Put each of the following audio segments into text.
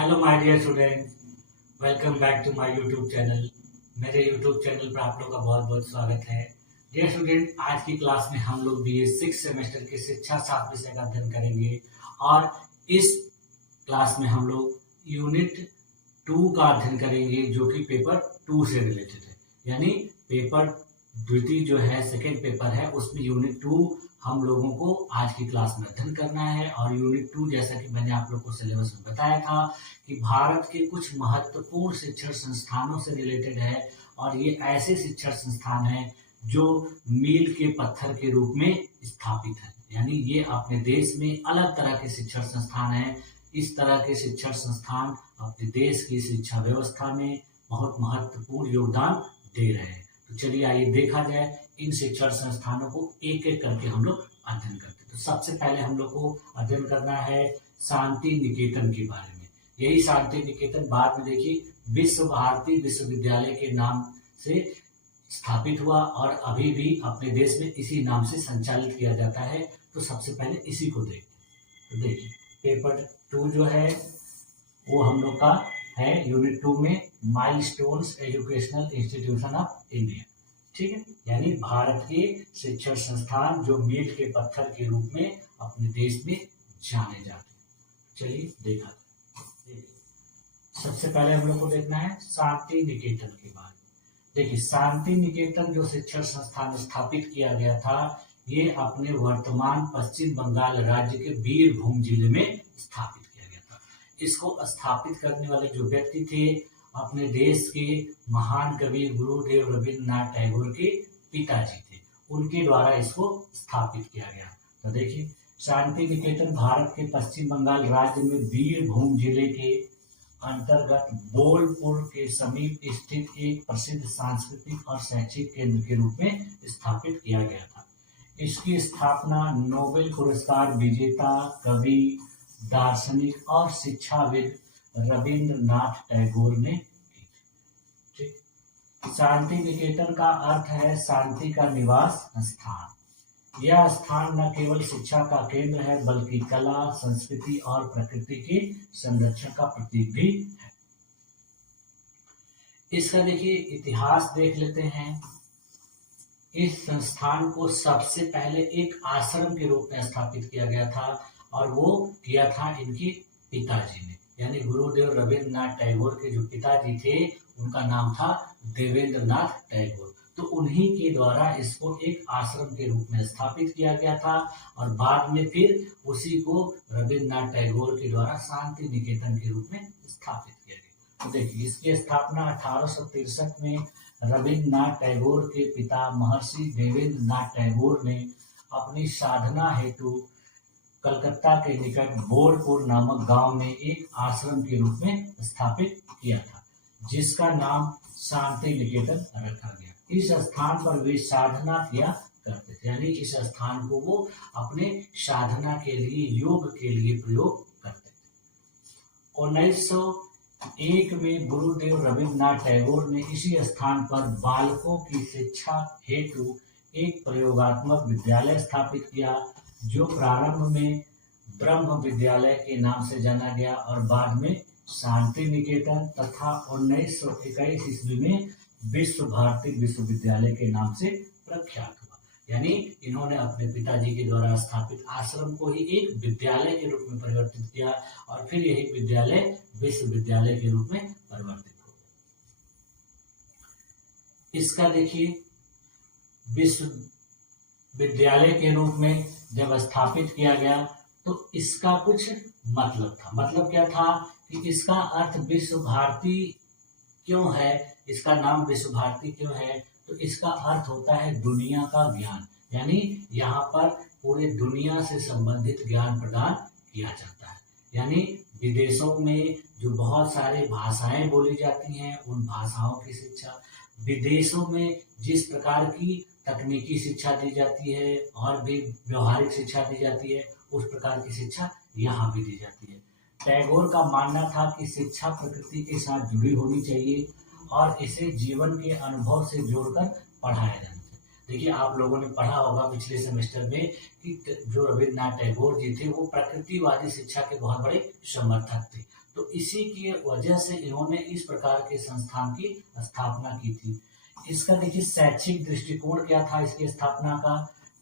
Hello my dear student, welcome back to my YouTube channel. मेरे YouTube channel पर आप लोग का बहुत बहुत स्वागत है। डियर स्टूडेंट, आज की क्लास में हम लोग बीए 6 सेमेस्टर के शिक्षा शास्त्र विषय का अध्ययन करेंगे और इस क्लास में हम लोग यूनिट 2 का अध्ययन करेंगे जो कि पेपर 2 से रिलेटेड है। यानी पेपर द्वितीय जो है सेकेंड पेपर है उसमें यूनिट 2 हम लोगों को आज की क्लास में अध्ययन करना है। और यूनिट 2 जैसा कि मैंने आप लोग को सिलेबस में बताया था कि भारत के कुछ महत्वपूर्ण शिक्षण संस्थानों से रिलेटेड है और ये ऐसे शिक्षण संस्थान हैं जो मील के पत्थर के रूप में स्थापित है। यानी ये अपने देश में अलग तरह के शिक्षण संस्थान हैं। इस तरह के शिक्षण संस्थान अपने देश की शिक्षा व्यवस्था में बहुत महत्वपूर्ण योगदान दे रहे हैं। तो चलिए आइए देखा जाए इन शिक्षण संस्थानों को एक एक करके हम लोग अध्ययन करते हैं। तो सबसे पहले हम लोग को अध्ययन करना है शांति निकेतन के बारे में। यही शांति निकेतन बाद में देखिए विश्व भारती विश्वविद्यालय के नाम से स्थापित हुआ और अभी भी अपने देश में इसी नाम से संचालित किया जाता है। तो सबसे पहले इसी को देखते हैं। तो देखिए पेपर 2 जो है वो हम लोग का है यूनिट 2 में milestones educational institution of India. ठीक है, यानी भारत के शिक्षण संस्थान जो मील के पत्थर के रूप में अपने देश में जाने जाते हैं। चलिए देखा जाए। सबसे पहले हम लोग को देखना है शांति निकेतन के बारे में। देखिए शांति निकेतन जो शिक्षण संस्थान स्थापित किया गया था ये अपने वर्तमान पश्चिम बंगाल राज्य के बीरभूम जिले में स्थापित किया गया था। इसको स्थापित करने वाले जो व्यक्ति थे अपने देश के महान कवि गुरुदेव रविन्द्रनाथ टैगोर के पिताजी थे, उनके द्वारा इसको स्थापित किया गया। तो देखिए शांति निकेतन भारत के पश्चिम बंगाल राज्य में बीरभूम जिले के अंतर्गत बोलपुर के समीप स्थित एक प्रसिद्ध सांस्कृतिक और शैक्षिक केंद्र के रूप में स्थापित किया गया था। इसकी स्थापना नोबेल पुरस्कार विजेता कवि, दार्शनिक और शिक्षाविद रविन्द्रनाथ टैगोर ने की। ठीक, शांति निकेतन का अर्थ है शांति का निवास स्थान। यह स्थान न केवल शिक्षा का केंद्र है बल्कि कला, संस्कृति और प्रकृति के संरक्षण का प्रतीक भी है। इसका देखिए इतिहास देख लेते हैं। इस संस्थान को सबसे पहले एक आश्रम के रूप में स्थापित किया गया था और वो किया था इनके पिताजी ने, यानी गुरुदेव रविन्द्रनाथ टैगोर के जो पिताजी थे उनका नाम था देवेंद्रनाथ टैगोर। तो उन्हीं के द्वारा इसको एक आश्रम के रूप में स्थापित किया गया था और बाद में फिर उसी को रविन्द्रनाथ टैगोर के द्वारा शांति निकेतन के रूप में स्थापित किया गया। तो देखिए इसकी स्थापना 1863 में रविन्द्रनाथ टैगोर के पिता महर्षि देवेंद्रनाथ टैगोर ने अपनी साधना हेतु कलकत्ता के निकट बोलपुर नामक गांव में एक आश्रम के रूप में स्थापित किया था, जिसका नाम शांति निकेतन रखा गया। इस स्थान पर वे साधना किया करते थे, यानी इस स्थान को वो अपने साधना के लिए, योग के लिए प्रयोग करते थे। 1901 में गुरुदेव रविन्द्रनाथ टैगोर ने इसी स्थान पर बालकों की शिक्षा हेतु एक प्रयोगात्मक विद्यालय स्थापित किया जो प्रारंभ में ब्रह्म विद्यालय के नाम से जाना गया और बाद में शांति निकेतन तथा 1921 ईस्वी में विश्व भारती विश्वविद्यालय के नाम से प्रख्यात हुआ। यानी इन्होंने अपने पिताजी के द्वारा स्थापित आश्रम को ही एक विद्यालय के रूप में परिवर्तित किया और फिर यही विद्यालय विश्वविद्यालय के रूप में परिवर्तित हो गया। इसका देखिए विश्वविद्यालय के रूप में जब स्थापित किया गया तो इसका कुछ मतलब था। मतलब क्या था कि इसका अर्थ विश्व भारती क्यों है, इसका नाम विश्व भारती क्यों है, तो इसका अर्थ होता है दुनिया का ज्ञान। यानी यहाँ पर पूरे दुनिया से संबंधित ज्ञान प्रदान किया जाता है। यानी विदेशों में जो बहुत सारे भाषाएं बोली जाती हैं उन भाषाओं की शिक्षा, विदेशों में जिस प्रकार की तकनीकी शिक्षा दी जाती है और भी व्यवहारिक शिक्षा दी जाती है उस प्रकार की शिक्षा यहाँ भी दी जाती है। टैगोर का मानना था कि शिक्षा प्रकृति के साथ जुड़ी होनी चाहिए और इसे जीवन के अनुभव से जोड़कर पढ़ाया जाना चाहिए। देखिए आप लोगों ने पढ़ा होगा पिछले सेमेस्टर में कि जो रविन्द्रनाथ टैगोर जी थे वो प्रकृतिवादी शिक्षा के बहुत बड़े समर्थक थे। तो तो इसी की वजह से इन्होंने इस प्रकार के संस्थान की स्थापना की थी। इसका देखिए शैक्षिक दृष्टिकोण क्या था इसकी स्थापना का।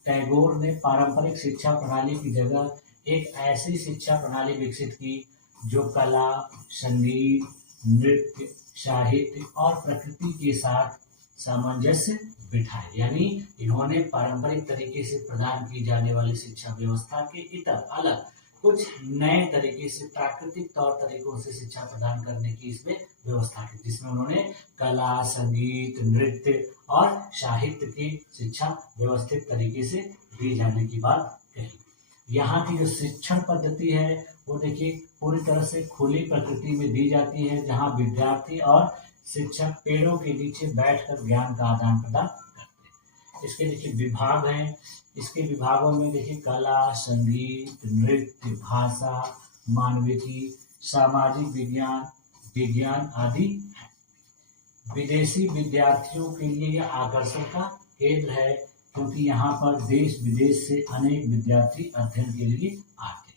टैगोर ने पारंपरिक शिक्षा प्रणाली की जगह एक ऐसी शिक्षा प्रणाली विकसित की जो कला, संगीत, नृत्य, साहित्य और प्रकृति के साथ सामंजस्य बिठाए। यानी इन्होंने पारंपरिक तरीके से प्रदान की जाने वाली शिक्षा व्यवस्था के इतर अलग कुछ नए तरीके से प्राकृतिक तौर तरीकों से शिक्षा प्रदान करने की इसमें व्यवस्था की, जिसमें उन्होंने कला, संगीत, नृत्य और साहित्य की शिक्षा व्यवस्थित तरीके से दी जाने की बात कही। यहाँ की जो शिक्षण पद्धति है वो देखिए पूरी तरह से खुली प्रकृति में दी जाती है, जहाँ विद्यार्थी और शिक्षक पेड़ों के नीचे बैठकर ज्ञान का आदान प्रदान करते हैं। इसके देखिए विभाग हैं, इसके विभागों में देखिए कला, संगीत, नृत्य, भाषा, मानविकी, सामाजिक विज्ञान, विज्ञान आदि है। विदेशी विद्यार्थियों के लिए यह आकर्षण का केंद्र है, क्योंकि यहाँ पर देश विदेश से अनेक विद्यार्थी अध्ययन के लिए आते हैं।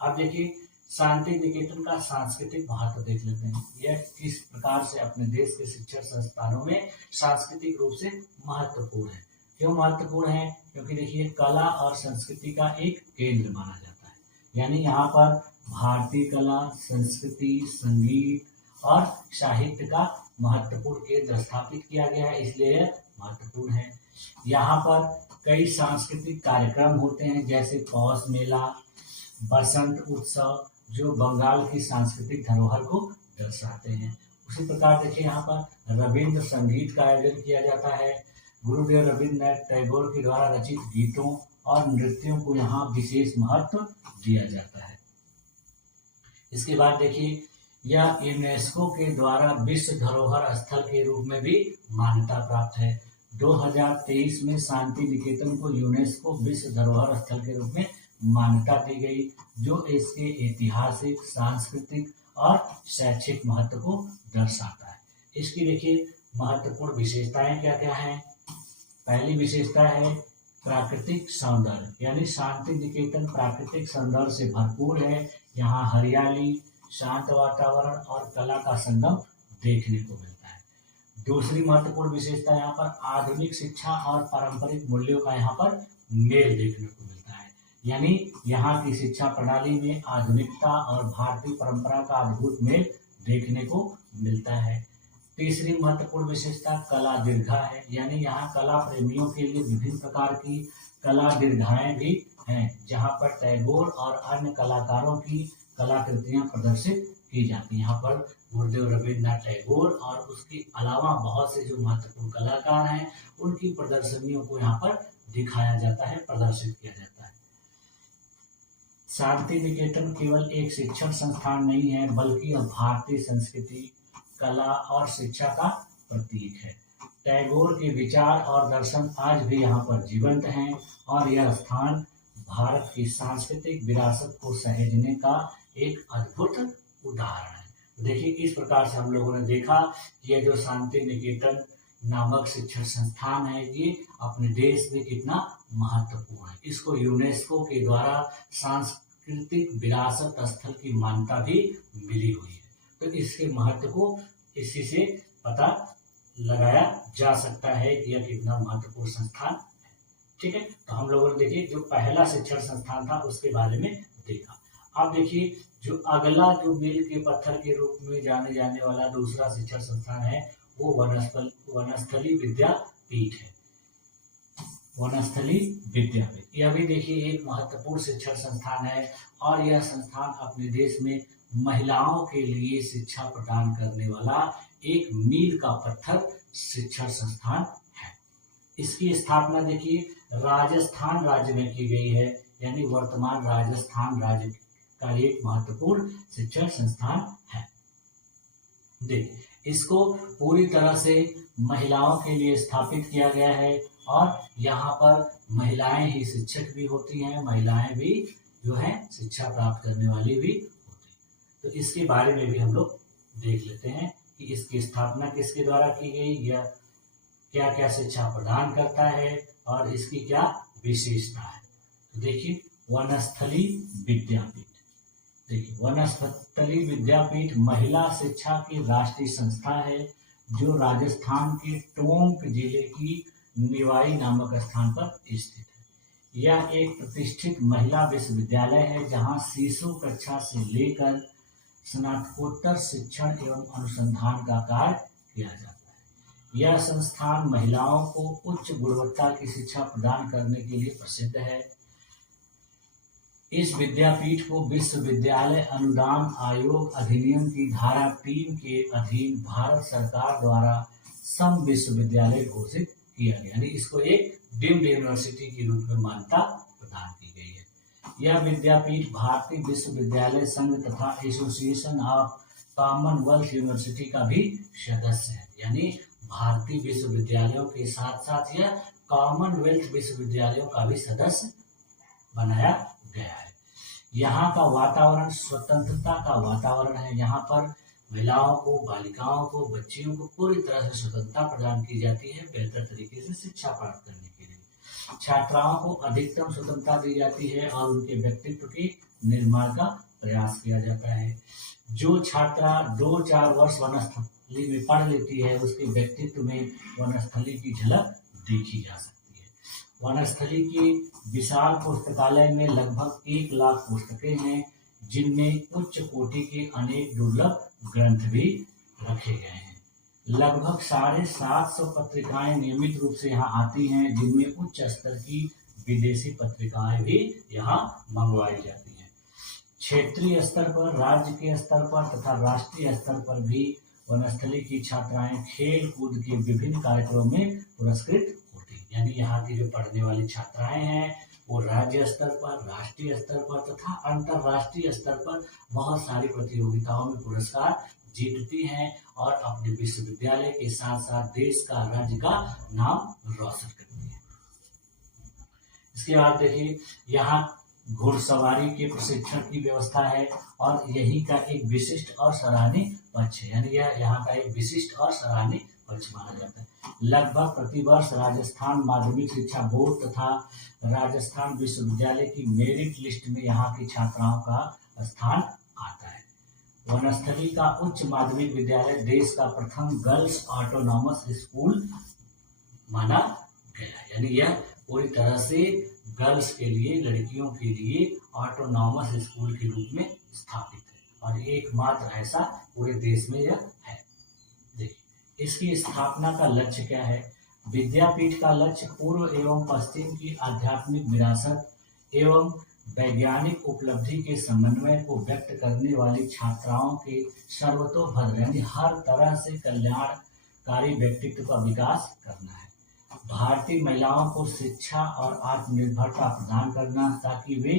अब देखिए शांति निकेतन का सांस्कृतिक महत्व देख लेते हैं। यह किस प्रकार से अपने देश के शिक्षण संस्थानों में सांस्कृतिक रूप से महत्वपूर्ण है। क्यों महत्वपूर्ण है? क्योंकि देखिए कला और संस्कृति का एक केंद्र माना जाता है। यानी यहाँ पर भारतीय कला, संस्कृति, संगीत और साहित्य का महत्वपूर्ण केंद्र स्थापित किया गया है, इसलिए यह महत्वपूर्ण है। यहाँ पर कई सांस्कृतिक कार्यक्रम होते हैं, जैसे पौष मेला, बसंत उत्सव, जो बंगाल की सांस्कृतिक धरोहर को दर्शाते हैं। उसी प्रकार देखिए यहाँ पर रविंद्र संगीत का आयोजन किया जाता है। गुरुदेव रविंद्रनाथ टैगोर के द्वारा रचित गीतों और नृत्यों को यहाँ विशेष महत्व दिया जाता है। इसके बाद देखिए यह यूनेस्को के द्वारा विश्व धरोहर स्थल के रूप में भी मान्यता प्राप्त है। 2023 में शांति निकेतन को यूनेस्को विश्व धरोहर स्थल के रूप में मान्यता दी गई, जो इसके ऐतिहासिक, सांस्कृतिक और शैक्षिक महत्व को दर्शाता है। इसकी देखिए महत्वपूर्ण विशेषताएं क्या क्या हैं। पहली विशेषता है प्राकृतिक सौंदर्य, यानी शांति निकेतन प्राकृतिक सौंदर्य से भरपूर है। यहाँ हरियाली, शांत वातावरण और कला का संगम देखने को मिलता है। दूसरी महत्वपूर्ण विशेषता यहाँ पर आधुनिक शिक्षा और पारंपरिक मूल्यों का यहाँ पर मेल देखने को मिलता है। यानी यहाँ की शिक्षा प्रणाली में आधुनिकता और भारतीय परंपरा का अद्भुत मेल देखने को मिलता है। तीसरी महत्वपूर्ण विशेषता कला दीर्घा है, यानी यहाँ कला प्रेमियों के लिए विभिन्न प्रकार की कला दीर्घाएं भी हैं, जहाँ पर टैगोर और अन्य कलाकारों की कलाकृतियां प्रदर्शित की जाती हैं। यहाँ पर गुरुदेव रविंद्रनाथ टैगोर और उसके अलावा बहुत से जो महत्वपूर्ण कलाकार हैं उनकी प्रदर्शनियों को यहाँ पर दिखाया जाता है, प्रदर्शित किया जाता है। शांति निकेतन केवल एक शिक्षण संस्थान नहीं है, बल्कि यह भारतीय संस्कृति, कला और शिक्षा का प्रतीक है। टैगोर के विचार और दर्शन आज भी यहाँ पर जीवंत हैं और यह स्थान भारत की सांस्कृतिक विरासत को सहेजने का एक अद्भुत उदाहरण है। देखिए इस प्रकार से हम लोगों ने देखा कि यह जो शांति निकेतन नामक शिक्षण संस्थान है ये अपने देश में कितना महत्वपूर्ण है। इसको यूनेस्को के द्वारा सांस्कृतिक विरासत स्थल की मान्यता भी मिली हुई है। तो इसके महत्व को इसी से पता लगाया जा सकता है कि यह कितना महत्वपूर्ण संस्थान है। ठीक है, तो हम लोगों ने देखिए जो पहला शिक्षण संस्थान था उसके बारे में देखा। अब देखिए जो अगला जो मील के पत्थर के रूप में जाने जाने वाला दूसरा शिक्षण संस्थान है वो वनस्थली विद्यापीठ है। वनस्थली विद्यापीठ यह भी देखिए एक महत्वपूर्ण शिक्षण संस्थान है और यह संस्थान अपने देश में महिलाओं के लिए शिक्षा प्रदान करने वाला एक मील का पत्थर शिक्षण संस्थान है। इसकी स्थापना देखिए राजस्थान राज्य में की गई है, यानी वर्तमान राजस्थान राज्य का एक महत्वपूर्ण शिक्षण संस्थान है। देखिए इसको पूरी तरह से महिलाओं के लिए स्थापित किया गया है और यहाँ पर महिलाएं ही शिक्षक भी होती हैं, महिलाएं भी जो है शिक्षा प्राप्त करने वाली भी होती हैं। तो इसके बारे में भी हम लोग देख लेते हैं कि इसकी स्थापना किसके द्वारा की गई, यह क्या क्या शिक्षा प्रदान करता है और इसकी क्या विशेषता है। तो देखिए वनस्थली विद्यापीठ देखिए, वनस्थली विद्यापीठ महिला शिक्षा की राष्ट्रीय संस्था है जो राजस्थान के टोंक जिले की निवाई नामक स्थान पर स्थित है। यह एक प्रतिष्ठित महिला विश्वविद्यालय है जहां शिशु कक्षा से लेकर स्नातकोत्तर शिक्षण एवं अनुसंधान का कार्य किया जाता है। यह संस्थान महिलाओं को उच्च गुणवत्ता की शिक्षा प्रदान करने के लिए प्रसिद्ध है। इस विद्यापीठ को विश्वविद्यालय अनुदान आयोग अधिनियम की धारा 3 के अधीन भारत सरकार द्वारा सम विश्वविद्यालय घोषित किया गया, यानी इसको एक डीम्ड यूनिवर्सिटी के रूप में मान्यता प्रदान की गई है। यह विद्यापीठ भारतीय विश्वविद्यालय संघ तथा एसोसिएशन ऑफ कॉमनवेल्थ यूनिवर्सिटी का भी सदस्य है, यानी भारतीय विश्वविद्यालयों के साथ साथ यह कॉमनवेल्थ विश्वविद्यालयों का भी सदस्य बनाया गया है। यहाँ का वातावरण स्वतंत्रता का वातावरण है। यहाँ पर महिलाओं को, बालिकाओं को, बच्चियों को पूरी तरह से स्वतंत्रता प्रदान की जाती है बेहतर तरीके से शिक्षा प्राप्त करने के लिए। छात्राओं को अधिकतम स्वतंत्रता दी जाती है और उनके व्यक्तित्व के निर्माण का प्रयास किया जाता है। जो छात्रा 2-4 वर्ष वनस्थली में पढ़ लेती है उसके व्यक्तित्व में वनस्थली की झलक देखी जा सकती है। वनस्थली की विशाल पुस्तकालय में लगभग 1 लाख पुस्तकें हैं जिनमें उच्च कोटि के अनेक दुर्लभ ग्रंथ भी रखे गए हैं। लगभग 750 पत्रिकाएं नियमित रूप से यहाँ आती हैं जिनमें उच्च स्तर की विदेशी पत्रिकाएं भी यहाँ मंगवाई जाती हैं। क्षेत्रीय स्तर पर, राज्य के स्तर पर तथा राष्ट्रीय स्तर पर भी वनस्थली की छात्राएं खेल कूद के विभिन्न कार्यक्रमों में पुरस्कृत होती हैं, यानी यहाँ की जो पढ़ने वाली छात्राएं हैं वो राज्य स्तर पर, राष्ट्रीय स्तर पर तथा अंतर्राष्ट्रीय स्तर पर बहुत सारी प्रतियोगिताओं में पुरस्कार जीतती हैं और अपने विश्वविद्यालय के साथ साथ देश का, राज्य का नाम रोशन करती है। इसके बाद देखिए, यहाँ घुड़सवारी के प्रशिक्षण की व्यवस्था है और यही का एक विशिष्ट और सराहनीय पक्ष है, यानी यह यहाँ का एक विशिष्ट और सराहनीय पक्ष माना जाता है। लगभग प्रतिवर्ष राजस्थान माध्यमिक शिक्षा बोर्ड तथा राजस्थान विश्वविद्यालय की मेरिट लिस्ट में यहाँ की छात्राओं का स्थान आता है। वनस्थली का उच्च माध्यमिक विद्यालय देश का प्रथम गर्ल्स ऑटोनॉमस स्कूल माना गया है, यानी यह पूरी तरह से गर्ल्स के लिए, लड़कियों के लिए ऑटोनॉमस स्कूल के रूप में स्थापित है और एकमात्र ऐसा पूरे देश में यह है। देखिए, इसकी स्थापना का लक्ष्य क्या है? विद्यापीठ का लक्ष्य पूर्व एवं पश्चिम की आध्यात्मिक विरासत एवं वैज्ञानिक उपलब्धि के समन्वय को व्यक्त करने वाली छात्राओं के सर्वतोभद्र, यानी हर तरह से कल्याणकारी व्यक्तित्व का विकास करना है। भारतीय महिलाओं को शिक्षा और आत्मनिर्भरता प्रदान करना ताकि वे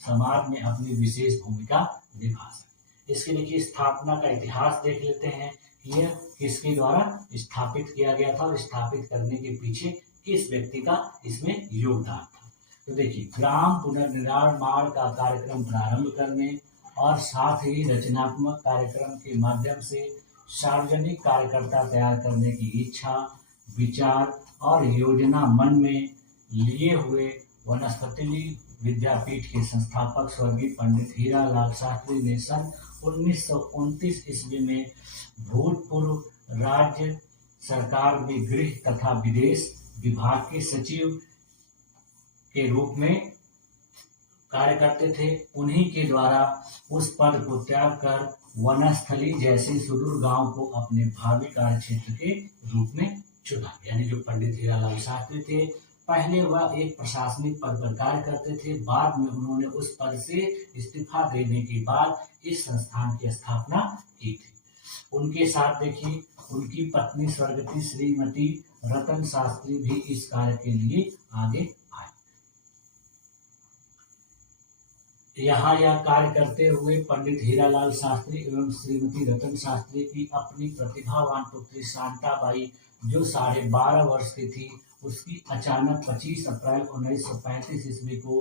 समाज में अपनी विशेष भूमिका निभा सकें। इसके लिए स्थापना का इतिहास देख लेते हैं कि यह किसके द्वारा स्थापित किया गया था और स्थापित करने के पीछे किस व्यक्ति का इसमें योगदान था। तो देखिए, ग्राम पुनर्निर्माण का कार्यक्रम प्रारंभ करने और साथ ही रचनात्मक कार्यक्रम के माध्यम से सार्वजनिक कार्यकर्ता तैयार करने की इच्छा, विचार और योजना मन में लिए हुए वनस्थली विद्यापीठ के संस्थापक स्वर्गीय पंडित हीरालाल शास्त्री ने सन 1929 ईस्वी में भूतपूर्व राज्य सरकार में गृह तथा विदेश विभाग के सचिव के रूप में कार्य करते थे। उन्हीं के द्वारा उस पद को त्याग कर वनस्थली जैसे सुदूर गांव को अपने भावी कार्य क्षेत्र के रूप में चुना, यानी जो पंडित हीरालाल शास्त्री थे पहले वह एक प्रशासनिक पद पर कार्य करते थे, बाद में उन्होंने उस पद से इस्तीफा देने के बाद इस संस्थान की स्थापना की थी। उनके साथ देखिए, उनकी पत्नी स्वर्गीय श्रीमती रतन शास्त्री भी इस कार्य के लिए आगे आए। यहाँ यह कार्य करते हुए पंडित हीरालाल शास्त्री एवं श्रीमती रतन शास्त्री की अपनी प्रतिभावान पुत्री शांताबाई जो 12.5 वर्ष की थी, उसकी अचानक 25 अप्रैल 1935 ईस्वी को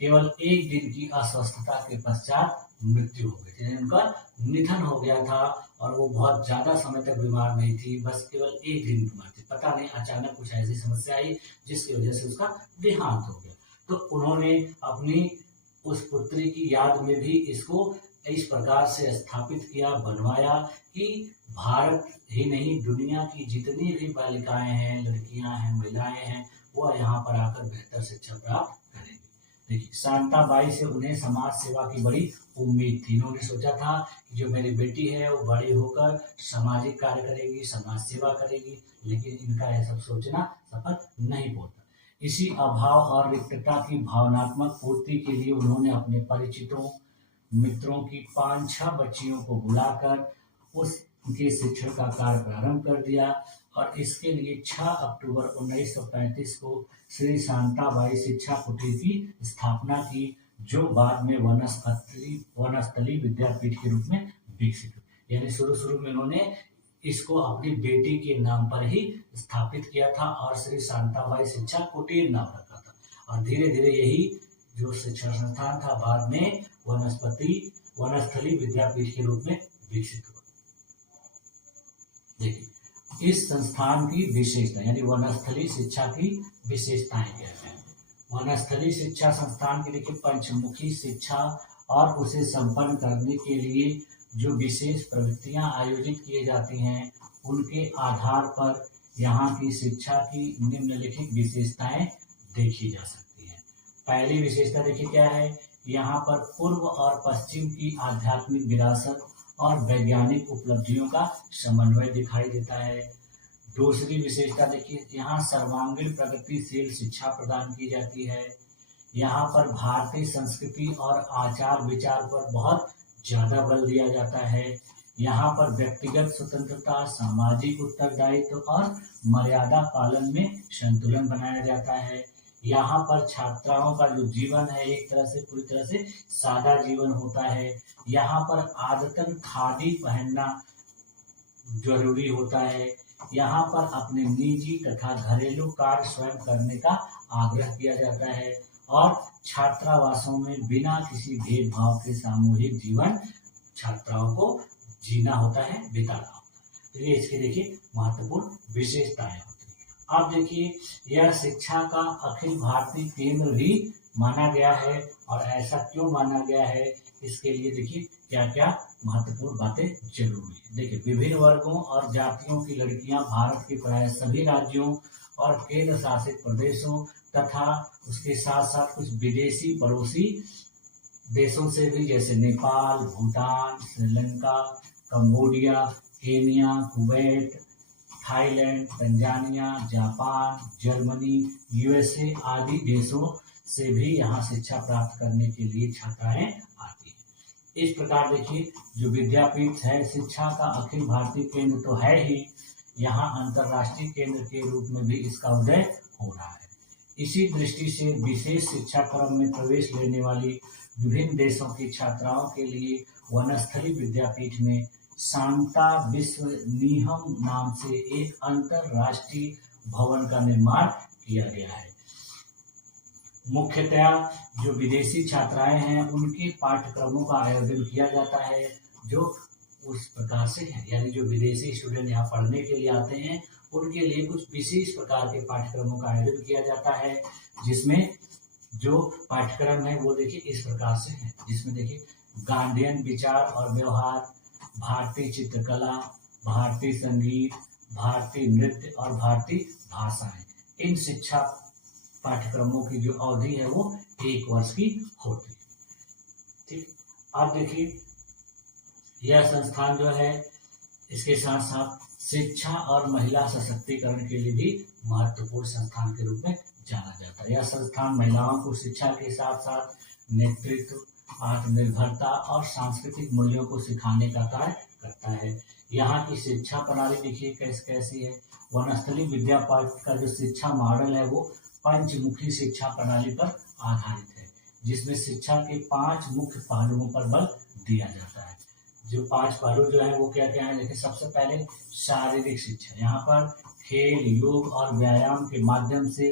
केवल 1 दिन की अस्वस्थता के पश्चात मृत्यु हो गई थी। उनका निधन हो गया था और वो बहुत ज्यादा समय तक बीमार नहीं थी, बस केवल 1 दिन बीमार थी। पता नहीं अचानक कुछ ऐसी समस्या आई जिसकी वजह से उसका देहांत हो गया। तो उन्होंने अपनी उस पुत्री की याद में भी इसको इस प्रकार से स्थापित किया, बनवाया कि भारत ही नहीं दुनिया की जितनी भी बालिकाएं हैं, लड़कियां हैं, महिलाएं हैं, वो यहाँ पर आकर बेहतर शिक्षा प्राप्त करेंगी। देखिए, शांताबाई से उन्हें समाज सेवा की बड़ी उम्मीद थी। इन्होंने सोचा था कि जो मेरी बेटी है वो बड़ी होकर सामाजिक कार्य करेगी, समाज सेवा करेगी, लेकिन इनका यह सब सोचना सफल नहीं होता। इसी अभाव और रिक्तता की भावनात्मक पूर्ति के लिए उन्होंने अपने परिचितों, मित्रों की 5-6 बच्चियों को बुलाकर उनके शिक्षण का कार्य प्रारंभ कर दिया और इसके लिए 6 अक्टूबर 1935 को श्री शांताबाई शिक्षा कुटीर की स्थापना की, जो बाद में वनस्थली विद्यापीठ के रूप में विकसित हुई। यानी शुरू में उन्होंने इसको अपनी बेटी के नाम पर ही स्थापित किया था और श्री शांताबाई शिक्षा कुटीर नाम रखा था और धीरे धीरे यही जो शिक्षा संस्थान था बाद में वनस्थली विद्यापीठ के रूप में विकसित हुआ। देखिए, इस संस्थान की विशेषता यानी वनस्थली शिक्षा की विशेषताएं क्या है। वनस्थली शिक्षा संस्थान की देखिए पंचमुखी शिक्षा और उसे संपन्न करने के लिए जो विशेष प्रवृत्तियां आयोजित किए जाती हैं, उनके आधार पर यहाँ की शिक्षा की निम्नलिखित विशेषताएं देखी जा सकती हैं। पहली विशेषता देखिए क्या है, यहाँ पर पूर्व और पश्चिम की आध्यात्मिक विरासत और वैज्ञानिक उपलब्धियों का समन्वय दिखाई देता है। दूसरी विशेषता देखिए, यहाँ सर्वांगीण प्रगतिशील शिक्षा प्रदान की जाती है। यहाँ पर भारतीय संस्कृति और आचार विचार पर बहुत ज़्यादा बल दिया जाता है। यहाँ पर व्यक्तिगत स्वतंत्रता, सामाजिक उत्तरदायित्व और मर्यादा पालन में संतुलन बनाया जाता है। यहाँ पर छात्राओं का जो जीवन है एक तरह से पूरी तरह से सादा जीवन होता है। यहाँ पर आदतन खादी पहनना जरूरी होता है। यहाँ पर अपने निजी तथा घरेलू कार्य स्वयं करने का आग्रह किया जाता है और छात्रावासों में बिना किसी भेदभाव के सामूहिक जीवन छात्राओं को जीना होता है, बिताना होता है। तो ये इसके देखिए महत्वपूर्ण विशेषताएं होती हैं। अब देखिए, यह शिक्षा का अखिल भारतीय केंद्र भी माना गया है और ऐसा क्यों माना गया है, इसके लिए देखिए क्या क्या महत्वपूर्ण बातें जरूरी है। देखिए, विभिन्न वर्गों और जातियों की लड़कियां भारत के प्राय सभी राज्यों और केंद्र शासित प्रदेशों तथा उसके साथ साथ कुछ विदेशी पड़ोसी देशों से भी, जैसे Nepal, Bhutan, Sri Lanka, Cambodia, Kenya, Kuwait, Thailand, Tanzania, Japan, Germany, USA आदि देशों से भी यहाँ शिक्षा प्राप्त करने के लिए छात्राएं आती हैं। इस प्रकार देखिए, जो विद्यापीठ है शिक्षा का अखिल भारतीय केंद्र तो है ही, यहाँ अंतर्राष्ट्रीय केंद्र के रूप में भी इसका उदय हो रहा है। इसी दृष्टि से विशेष शिक्षा क्रम में प्रवेश लेने वाली विभिन्न देशों की छात्राओं के लिए वनस्थली विद्यापीठ में शांता विश्वनियम नाम से एक अंतरराष्ट्रीय भवन का निर्माण किया गया है। मुख्यतया जो विदेशी छात्राएं हैं उनके पाठ्यक्रमों का आयोजन किया जाता है जो उस प्रकार से है, यानी जो विदेशी स्टूडेंट यहाँ पढ़ने के लिए आते हैं उनके लिए कुछ विशेष प्रकार के पाठ्यक्रमों का आयोजन किया जाता है, जिसमें जो पाठ्यक्रम है वो देखिए इस प्रकार से है, जिसमें देखिए गांधीयन विचार और व्यवहार, भारतीय चित्रकला, भारतीय संगीत, भारतीय नृत्य और भारतीय भाषाएं। इन शिक्षा पाठ्यक्रमों की जो अवधि है वो 1 वर्ष की होती है। ठीक, अब देखिए यह संस्थान जो है इसके साथ साथ शिक्षा और महिला सशक्तिकरण के लिए भी महत्वपूर्ण संस्थान के रूप में जाना जाता है। यह संस्थान महिलाओं को शिक्षा के साथ साथ नेतृत्व, आत्मनिर्भरता और सांस्कृतिक मूल्यों को सिखाने का कार्य करता है। यहाँ की शिक्षा प्रणाली देखिए कैसी है। वनस्थली विद्यापीठ का जो शिक्षा मॉडल है वो पंचमुखी शिक्षा प्रणाली पर आधारित है, जिसमें शिक्षा के 5 मुख्य पहलुओं पर बल दिया जाता है। जो 5 पहलू जो है वो क्या क्या है, देखिए सबसे पहले शारीरिक शिक्षा। यहाँ पर खेल, योग और व्यायाम के माध्यम से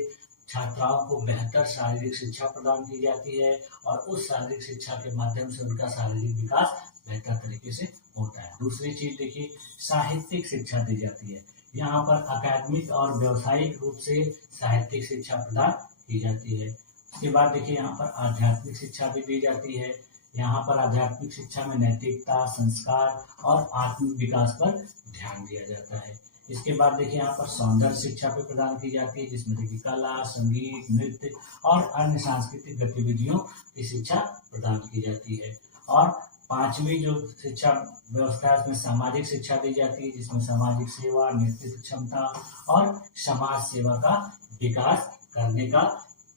छात्राओं को बेहतर शारीरिक शिक्षा प्रदान की जाती है और उस शारीरिक शिक्षा के माध्यम से उनका शारीरिक विकास बेहतर तरीके से होता है। दूसरी चीज देखिए साहित्यिक शिक्षा दी जाती है। यहाँ पर अकादमिक और व्यावसायिक रूप से साहित्यिक शिक्षा प्रदान की जाती है। उसके बाद देखिए यहाँ पर आध्यात्मिक शिक्षा भी दी जाती है। यहाँ पर आध्यात्मिक शिक्षा में नैतिकता, संस्कार और आत्मिक विकास पर ध्यान दिया जाता है। इसके बाद देखिए यहाँ पर सौंदर्य शिक्षा पे प्रदान की जाती है, जिसमें देखिए कला, संगीत, नृत्य और अन्य सांस्कृतिक गतिविधियों की शिक्षा प्रदान की जाती है। और पांचवी जो शिक्षा व्यवस्था है उसमें सामाजिक शिक्षा दी जाती है, जिसमें सामाजिक सेवा, नेतृत्व क्षमता और समाज सेवा का विकास करने का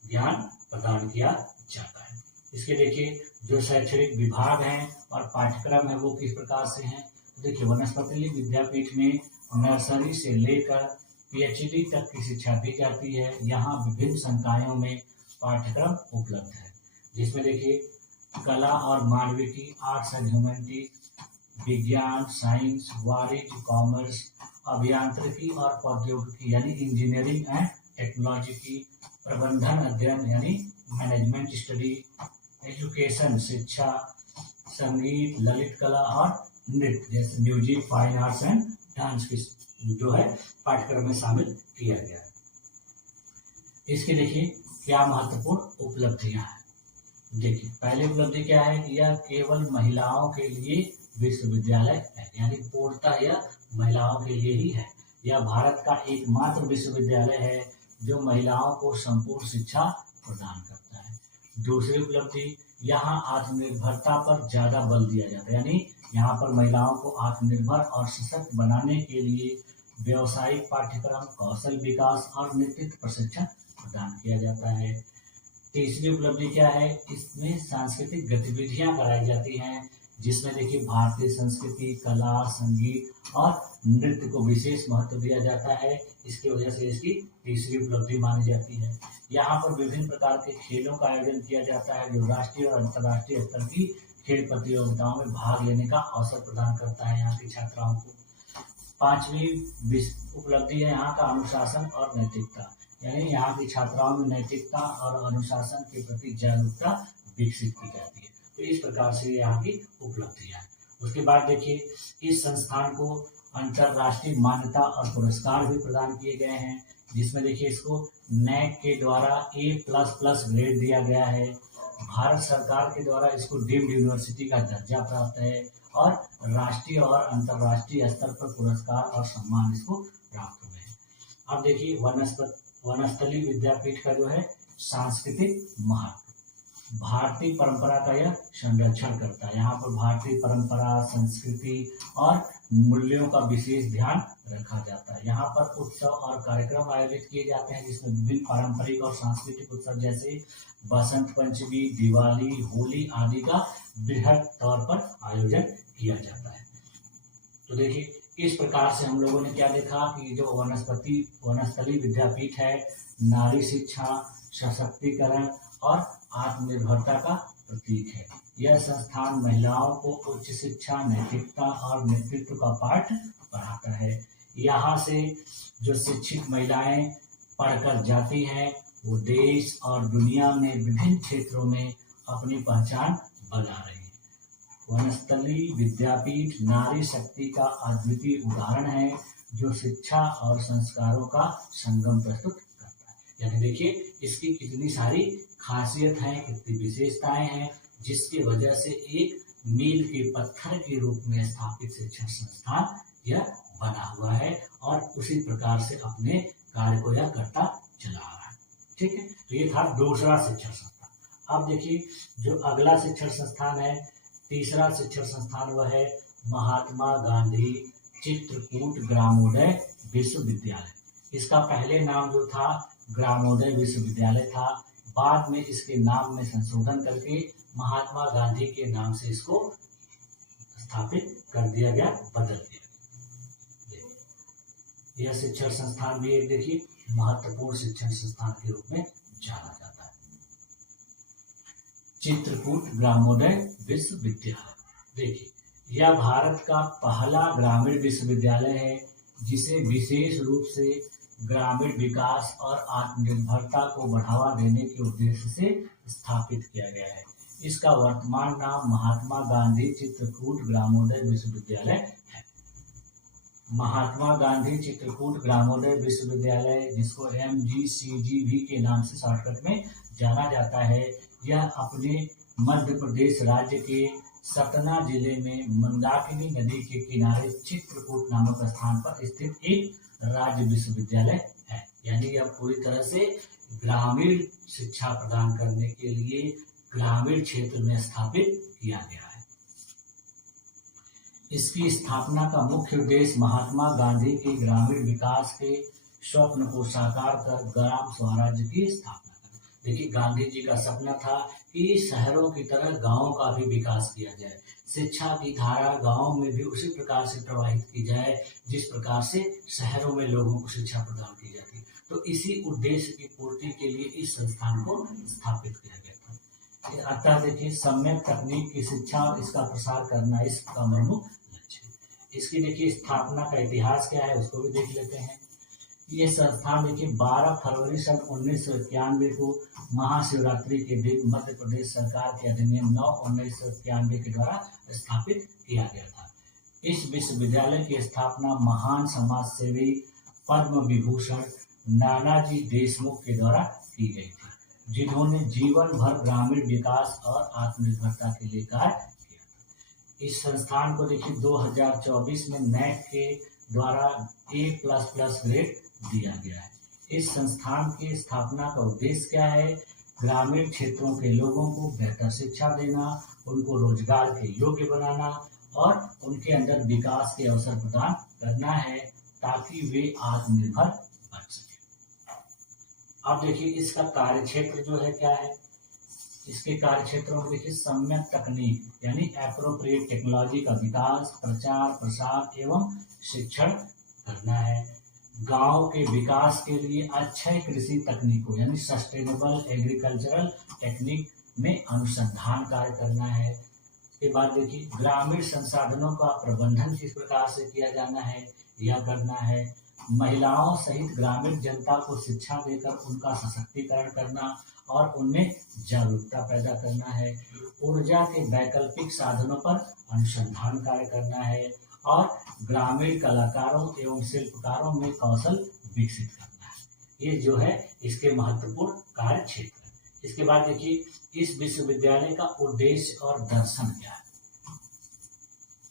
ज्ञान प्रदान किया जाता है। इसके देखिए जो शैक्षणिक विभाग हैं और पाठ्यक्रम है वो किस प्रकार से हैं। देखिए वनस्पति विद्यापीठ में नर्सरी से लेकर पीएचडी तक की शिक्षा दी जाती है। यहाँ विभिन्न संकायों में पाठ्यक्रम उपलब्ध है, जिसमें देखिए कला और मानविकी, आर्ट्स एंड ह्यूमैनिटीज, विज्ञान, साइंस, वाणिज्य, कॉमर्स, अभियांत्रिकी और प्रौद्योगिकी यानी इंजीनियरिंग एंड टेक्नोलॉजी, प्रबंधन अध्ययन यानी मैनेजमेंट स्टडी, एजुकेशन शिक्षा, संगीत, ललित कला और नृत्य जैसे music, fine arts and dance की जो है पाठ्यक्रम में शामिल किया गया है। इसके देखिए क्या महत्वपूर्ण उपलब्धियां हैं। देखिए पहली उपलब्धि क्या है कि यह केवल महिलाओं के लिए विश्वविद्यालय है, यानी पूर्णतः यह महिलाओं के लिए ही है। यह भारत का एकमात्र विश्वविद्यालय है जो महिलाओं को संपूर्ण शिक्षा प्रदान करता है। दूसरी उपलब्धि, यहाँ आत्मनिर्भरता पर ज़्यादा बल दिया जाता है, यानी यहाँ पर महिलाओं को आत्मनिर्भर और सशक्त बनाने के लिए व्यावसायिक पाठ्यक्रम, कौशल विकास और नेतृत्व प्रशिक्षण प्रदान किया जाता है। तीसरी उपलब्धि क्या है, इसमें सांस्कृतिक गतिविधियां कराई जाती हैं, जिसमें देखिए भारतीय संस्कृति, कला, संगीत और नृत्य को विशेष महत्व दिया जाता है। इसकी वजह से इसकी तीसरी उपलब्धि मानी जाती है। यहाँ पर विभिन्न प्रकार के खेलों का आयोजन किया जाता है, जो राष्ट्रीय और अंतर्राष्ट्रीय स्तर की खेल प्रतियोगिताओं में भाग लेने का अवसर प्रदान करता है यहाँ की छात्राओं को। पांचवी उपलब्धि है यहाँ का अनुशासन और नैतिकता, यानी यहाँ की छात्राओं में नैतिकता और अनुशासन के प्रति जागरूकता विकसित की जाती है। तो इस प्रकार से यहाँ की उपलब्धियां हैं। उसके बाद देखिए इस संस्थान को अंतर्राष्ट्रीय मान्यता और पुरस्कार भी प्रदान किए गए हैं, जिसमें देखिए इसको नैक के द्वारा A++ ग्रेड दिया गया है। भारत सरकार के द्वारा इसको डीम्ड यूनिवर्सिटी का दर्जा प्राप्त है और राष्ट्रीय और अंतर्राष्ट्रीय स्तर पर पुरस्कार और सम्मान इसको प्राप्त हुए हैं। अब देखिए वनस्थली विद्यापीठ का जो है सांस्कृतिक महत्व, भारतीय परंपरा का यह संरक्षण करता है। यहाँ पर भारतीय परंपरा, संस्कृति और मूल्यों का विशेष ध्यान रखा जाता है। यहाँ पर उत्सव और कार्यक्रम आयोजित किए जाते हैं, जिसमें विभिन्न पारंपरिक और सांस्कृतिक उत्सव जैसे बसंत पंचमी, दिवाली, होली आदि का बृहद तौर पर आयोजन किया जाता है। तो देखिए इस प्रकार से हम लोगों ने क्या देखा कि जो वनस्थली विद्यापीठ है, नारी शिक्षा, सशक्तिकरण और आत्मनिर्भरता का प्रतीक है। यह संस्थान महिलाओं को उच्च शिक्षा, नैतिकता और नेतृत्व का पाठ पढ़ाता है। यहाँ से जो शिक्षित महिलाएं पढ़कर जाती हैं वो देश और दुनिया में विभिन्न क्षेत्रों में अपनी पहचान बना रही है। वनस्थली विद्यापीठ नारी शक्ति का अद्वितीय उदाहरण है, जो शिक्षा और संस्कारों का संगम प्रस्तुत करता है। यानी देखिए इसकी कितनी सारी खासियत है, कितनी विशेषताएं हैं, जिसकी वजह से एक मील के पत्थर के रूप में स्थापित शिक्षण संस्थान यह बना हुआ है और उसी प्रकार से अपने कार्य को यह करता चला आ रहा है। ठीक है, तो ये था दूसरा शिक्षण संस्थान। अब देखिए जो अगला शिक्षण संस्थान है, तीसरा शिक्षण संस्थान वह है महात्मा गांधी चित्रकूट ग्रामोदय विश्वविद्यालय। इसका पहले नाम जो था ग्रामोदय विश्वविद्यालय था, बाद में इसके नाम में संशोधन करके महात्मा गांधी के नाम से इसको स्थापित कर दिया गया, बदल दिया। यह शिक्षण संस्थान भी एक देखिए महत्वपूर्ण शिक्षण संस्थान के रूप में जाना जाता है। चित्रकूट ग्रामोदय विश्वविद्यालय देखिए यह भारत का पहला ग्रामीण विश्वविद्यालय है, जिसे विशेष रूप से ग्रामीण विकास और आत्मनिर्भरता को बढ़ावा देने के उद्देश्य से स्थापित किया गया है। इसका वर्तमान नाम महात्मा गांधी चित्रकूट ग्रामोदय विश्वविद्यालय है। महात्मा गांधी चित्रकूट ग्रामोदय विश्वविद्यालय, जिसको MGCGV के नाम से शॉर्टकट में जाना जाता है, यह अपने मध्य प्रदेश राज्य के सतना जिले में मंदाकिनी नदी के किनारे चित्रकूट नामक स्थान पर स्थित एक राज्य विश्वविद्यालय है। यानी यह पूरी तरह से ग्रामीण शिक्षा प्रदान करने के लिए ग्रामीण क्षेत्र में स्थापित किया गया है। इसकी स्थापना का मुख्य उद्देश्य महात्मा गांधी के ग्रामीण विकास के स्वप्न को साकार कर ग्राम स्वराज्य की स्थापना करना। देखिए, गांधी जी का सपना था कि शहरों की तरह गांवों का भी विकास किया जाए, शिक्षा की धारा गांवों में भी उसी प्रकार से प्रवाहित की जाए जिस प्रकार से शहरों में लोगों को शिक्षा प्रदान की जाती है। तो इसी उद्देश्य की पूर्ति के लिए इस संस्थान को स्थापित किया गया था। अतः देखिए, सम्यक तकनीक की शिक्षा और इसका प्रसार करना इसका प्रमुख लक्ष्य है। इसकी देखिए स्थापना का इतिहास क्या है उसको भी देख लेते हैं। ये संस्थान देखिए 12 फरवरी सन 1991 को महाशिवरात्रि के दिन मध्य प्रदेश सरकार के अधिनियम 9/1991 के द्वारा स्थापित किया गया था। इस विश्वविद्यालय की स्थापना महान समाज सेवी पद्म विभूषण नानाजी देशमुख के द्वारा की गई थी, जिन्होंने जीवन भर ग्रामीण विकास और आत्मनिर्भरता के लिए कार्य किया था। इस संस्थान को देखिए 2024 में नैक के द्वारा A++ ग्रेड दिया गया है। इस संस्थान की स्थापना का उद्देश्य क्या है? ग्रामीण क्षेत्रों के लोगों को बेहतर शिक्षा देना, उनको रोजगार के योग्य बनाना और उनके अंदर विकास के अवसर प्रदान करना है ताकि वे आत्मनिर्भर बन सके। अब देखिए इसका कार्य क्षेत्र जो है क्या है? इसके कार्य क्षेत्रों में देखिए सम्यक तकनीक यानी एप्रोप्रिएट टेक्नोलॉजी का विकास, प्रचार प्रसार एवं शिक्षण करना है। गांव के विकास के लिए अक्षय कृषि तकनीकों यानी सस्टेनेबल एग्रीकल्चरल टेक्निक में अनुसंधान कार्य करना है। इसके बाद देखिए ग्रामीण संसाधनों का प्रबंधन किस प्रकार से किया जाना है यह करना है। महिलाओं सहित ग्रामीण जनता को शिक्षा देकर उनका सशक्तिकरण करना और उनमें जागरूकता पैदा करना है। ऊर्जा के वैकल्पिक साधनों पर अनुसंधान कार्य करना है और ग्रामीण कलाकारों एवं शिल्पकारों में कौशल विकसित करना है। ये जो है इसके महत्वपूर्ण कार्य क्षेत्र है। इसके बाद देखिए इस विश्वविद्यालय का उद्देश्य और दर्शन क्या है।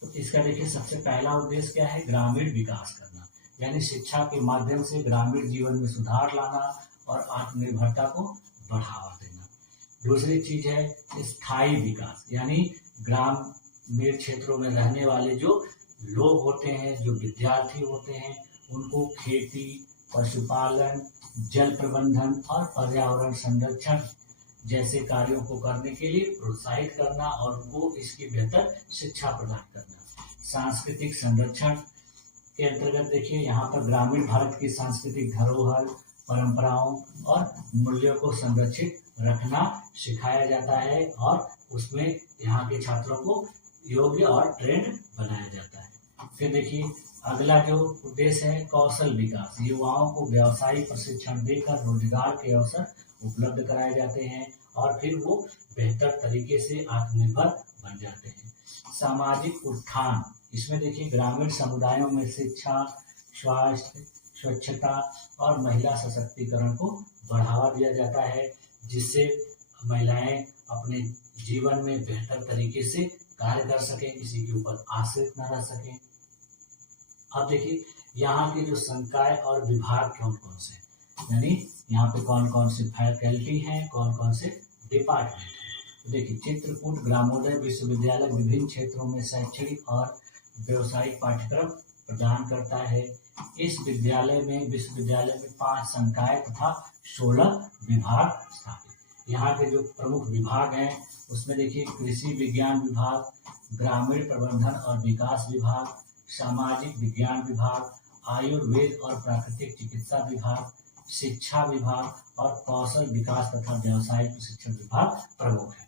तो इसका देखिए सबसे पहला उद्देश्य क्या है? ग्रामीण विकास करना, यानी शिक्षा के माध्यम से ग्रामीण जीवन में सुधार लाना और आत्मनिर्भरता को बढ़ावा देना। दूसरी चीज है स्थायी विकास, यानी ग्रामीण क्षेत्रों में रहने वाले जो लोग होते हैं, जो विद्यार्थी होते हैं, उनको खेती, पशुपालन, जल प्रबंधन और पर्यावरण संरक्षण जैसे कार्यों को करने के लिए प्रोत्साहित करना और उनको इसकी बेहतर शिक्षा प्रदान करना। सांस्कृतिक संरक्षण के अंतर्गत देखिए यहाँ पर ग्रामीण भारत की सांस्कृतिक धरोहर, परंपराओं और मूल्यों को संरक्षित रखना सिखाया जाता है और उसमें यहाँ के छात्रों को योग्य और ट्रेंड बनाया जाता है। फिर देखिए अगला जो उद्देश्य है कौशल विकास। युवाओं को व्यवसायिक प्रशिक्षण देकर रोजगार के अवसर उपलब्ध कराए जाते हैं और फिर वो बेहतर तरीके से आत्मनिर्भर बन जाते हैं। सामाजिक उत्थान, इसमें देखिए ग्रामीण समुदायों में शिक्षा, स्वास्थ्य, स्वच्छता और महिला सशक्तिकरण को बढ़ावा दिया जाता है, जिससे महिलाएं अपने जीवन में बेहतर तरीके से कार्य कर सकें, किसी के ऊपर आश्रित न रह सकें। अब देखिए यहाँ के जो संकाय और विभाग कौन कौन से, यानी यहाँ पे कौन कौन से फैकल्टी हैं, कौन कौन से डिपार्टमेंट हैं। तो देखिए चित्रकूट ग्रामोदय विश्वविद्यालय विभिन्न क्षेत्रों में शैक्षणिक और व्यवसायिक पाठ्यक्रम प्रदान करता है। इस विश्वविद्यालय में 5 संकाय तथा 16 विभाग स्थापित। यहाँ के जो प्रमुख विभाग हैं उसमें देखिए कृषि विज्ञान विभाग, ग्रामीण प्रबंधन और विकास विभाग, सामाजिक विज्ञान विभाग, आयुर्वेद और प्राकृतिक चिकित्सा विभाग, शिक्षा विभाग और कौशल विकास तथा व्यावसायिक प्रशिक्षण विभाग प्रमुख है।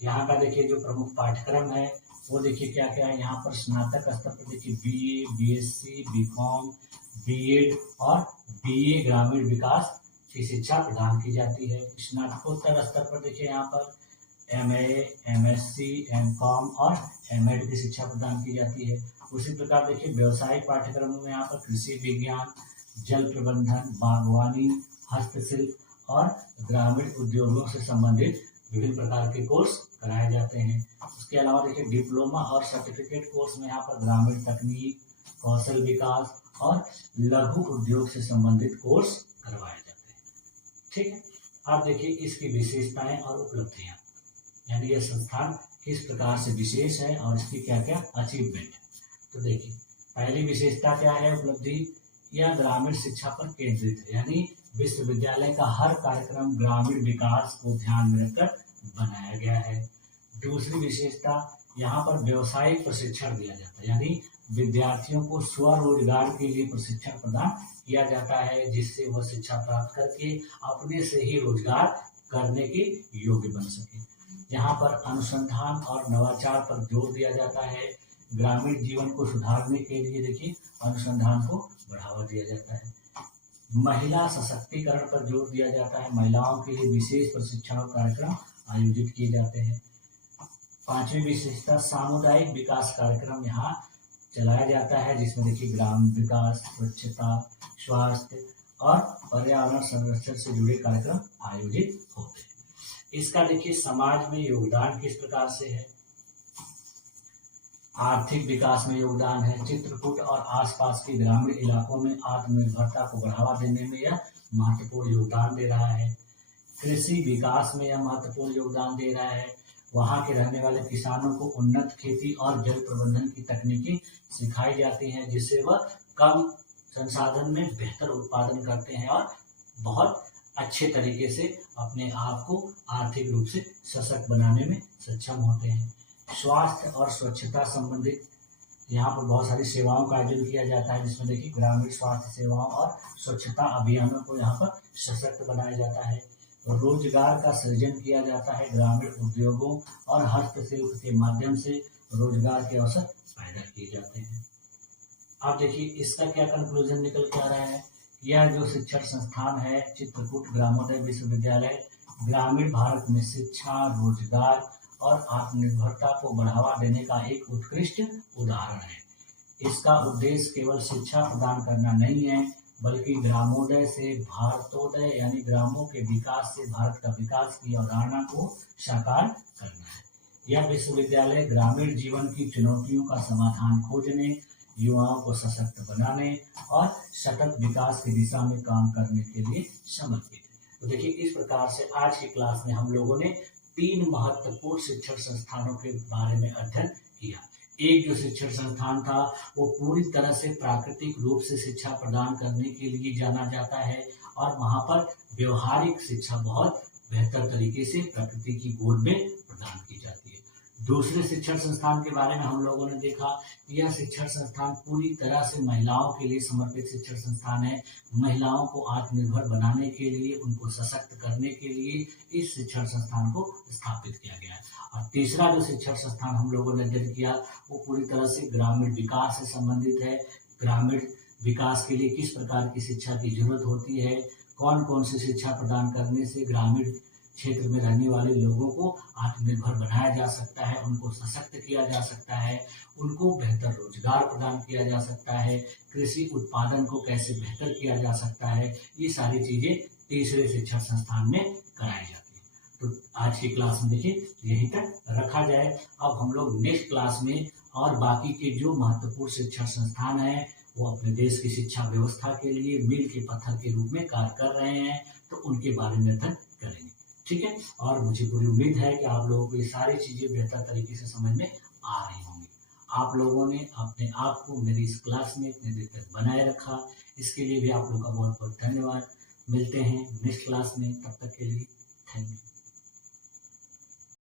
यहाँ का देखिए जो प्रमुख पाठ्यक्रम है वो देखिए क्या क्या है। यहाँ पर स्नातक स्तर पर देखिए BA, BSc, BCom, B.Ed और BA ग्रामीण विकास की शिक्षा प्रदान की जाती है। स्नातकोत्तर स्तर पर देखिए यहाँ पर MA, MSc, MCom और M.Ed की शिक्षा प्रदान की जाती है। उसी प्रकार देखिए व्यवसायिक पाठ्यक्रमों में यहाँ पर कृषि विज्ञान, जल प्रबंधन, बागवानी, हस्तशिल्प और ग्रामीण उद्योगों से संबंधित विभिन्न प्रकार के कोर्स कराए जाते हैं। उसके अलावा देखिए डिप्लोमा और सर्टिफिकेट कोर्स में यहाँ पर ग्रामीण तकनीक, कौशल विकास और लघु उद्योग से संबंधित कोर्स करवाए जाते हैं। ठीक है, अब देखिए इसकी विशेषताएं और उपलब्धियां, यानी यह संस्थान किस प्रकार से विशेष है और इसकी क्या क्या अचीवमेंट है। तो देखिए पहली विशेषता क्या है, उपलब्धि, यह ग्रामीण शिक्षा पर केंद्रित है, यानी विश्वविद्यालय का हर कार्यक्रम ग्रामीण विकास को ध्यान में रखकर बनाया गया है। दूसरी विशेषता, यहाँ पर व्यवसायिक प्रशिक्षण दिया जाता है, यानी विद्यार्थियों को स्वरोजगार के लिए प्रशिक्षण प्रदान किया जाता है, जिससे वह शिक्षा प्राप्त करके अपने से ही रोजगार करने के योग्य बन सके। यहाँ पर अनुसंधान और नवाचार पर जोर दिया जाता है। ग्रामीण जीवन को सुधारने के लिए देखिए अनुसंधान को बढ़ावा दिया जाता है। महिला सशक्तिकरण पर जोर दिया जाता है, महिलाओं के लिए विशेष प्रशिक्षण कार्यक्रम आयोजित किए जाते हैं। पांचवी विशेषता, सामुदायिक विकास कार्यक्रम यहाँ चलाया जाता है, जिसमें देखिए ग्राम विकास, स्वच्छता, स्वास्थ्य और पर्यावरण संरक्षण से जुड़े कार्यक्रम आयोजित होते हैं। इसका देखिए समाज में योगदान किस प्रकार से है। आर्थिक विकास में योगदान है। चित्रकूट और आसपास के ग्रामीण इलाकों में आत्मनिर्भरता को बढ़ावा देने में यह महत्वपूर्ण योगदान दे रहा है। कृषि विकास में यह महत्वपूर्ण योगदान दे रहा है। वहाँ के रहने वाले किसानों को उन्नत खेती और जल प्रबंधन की तकनीकें सिखाई जाती हैं, जिससे वह कम संसाधन में बेहतर उत्पादन करते हैं और बहुत अच्छे तरीके से अपने आप को आर्थिक रूप से सशक्त बनाने में सक्षम होते हैं। स्वास्थ्य और स्वच्छता संबंधित यहाँ पर बहुत सारी सेवाओं का आयोजन किया जाता है, जिसमें देखिए ग्रामीण स्वास्थ्य सेवाओं और स्वच्छता अभियानों को यहाँ पर सशक्त बनाया जाता है। रोजगार का सृजन किया जाता है। ग्रामीण उद्योगों और हस्तशिल्प के माध्यम से रोजगार के अवसर पैदा किए जाते हैं। अब देखिए इसका क्या कंक्लूजन निकल के आ रहा है। यह जो शिक्षण संस्थान है चित्रकूट ग्रामोदय विश्वविद्यालय, ग्रामीण भारत में शिक्षा, रोजगार और आत्मनिर्भरता को बढ़ावा देने का एक उत्कृष्ट उदाहरण है। इसका उद्देश्य केवल शिक्षा प्रदान करना नहीं है, बल्कि ग्रामोदय से भारतोदय, यानी ग्रामों के विकास से भारत का विकास की अवधारणा को साकार करना है। यह विश्वविद्यालय ग्रामीण जीवन की चुनौतियों का समाधान खोजने, युवाओं को सशक्त बनाने और सतत विकास की दिशा में काम करने के लिए समर्पित है। तो देखिए इस प्रकार से आज की क्लास में हम लोगों ने 3 महत्वपूर्ण शिक्षण संस्थानों के बारे में अध्ययन किया। एक जो शिक्षण संस्थान था वो पूरी तरह से प्राकृतिक रूप से शिक्षा प्रदान करने के लिए जाना जाता है और वहाँ पर व्यवहारिक शिक्षा बहुत बेहतर तरीके से प्रकृति की गोद में प्रदान की जाती है। दूसरे शिक्षण संस्थान के बारे में हम लोगों ने देखा कि यह शिक्षण संस्थान पूरी तरह से महिलाओं के लिए समर्पित शिक्षण संस्थान है। महिलाओं को आत्मनिर्भर बनाने के लिए, उनको सशक्त करने के लिए इस शिक्षण संस्थान को स्थापित किया गया है। और तीसरा जो शिक्षण संस्थान हम लोगों ने अध्ययन किया वो पूरी तरह से ग्रामीण विकास से संबंधित है। ग्रामीण विकास के लिए किस प्रकार की शिक्षा की जरूरत होती है, कौन कौन सी शिक्षा प्रदान करने से ग्रामीण क्षेत्र में रहने वाले लोगों को आत्मनिर्भर बनाया जा सकता है, उनको सशक्त किया जा सकता है, उनको बेहतर रोजगार प्रदान किया जा सकता है, कृषि उत्पादन को कैसे बेहतर किया जा सकता है, ये सारी चीजें तीसरे शिक्षण संस्थान में कराई जाती है। तो आज की क्लास में देखिए यहीं तक रखा जाए। अब हम लोग नेक्स्ट क्लास में और बाकी के जो महत्वपूर्ण शिक्षण संस्थान हैं वो अपने देश की शिक्षा व्यवस्था के लिए मील के पत्थर के रूप में कार्य कर रहे हैं, तो उनके बारे में अध्ययन करेंगे। ठीक है, और मुझे पूरी उम्मीद है कि आप लोगों को ये सारी चीजें बेहतर तरीके से समझ में आ रही होंगी। आप लोगों ने अपने आप को मेरी इस क्लास में इतने देर तक बनाए रखा, इसके लिए भी आप लोगों का बहुत बहुत धन्यवाद। मिलते हैं नेक्स्ट क्लास में, तब तक के लिए थैंक यू।